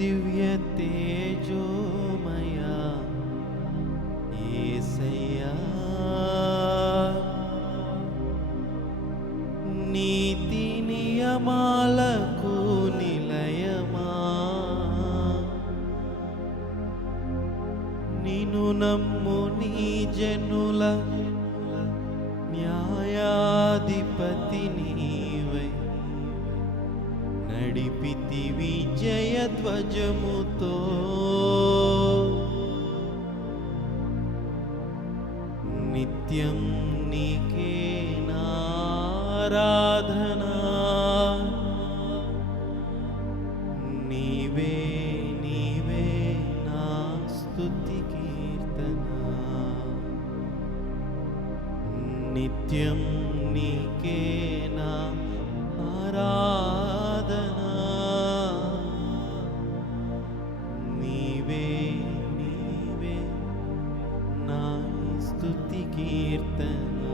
దివ్య తేజోమయ యేసయ్యా, నీతి నియమాలకు నిలయమా, నిన్ను నమ్ము నీ జనుల న్యాయాధిపతి నీవై నడిపితి విజయ ధ్వజముతో. నిత్యం నీకే నారాధనా, నీవే నీవే నా స్తుతి కీర్తన. నిత్యం నీకే నా ఆరాధనా, నీవే నీవే నా స్తుతి కీర్తన.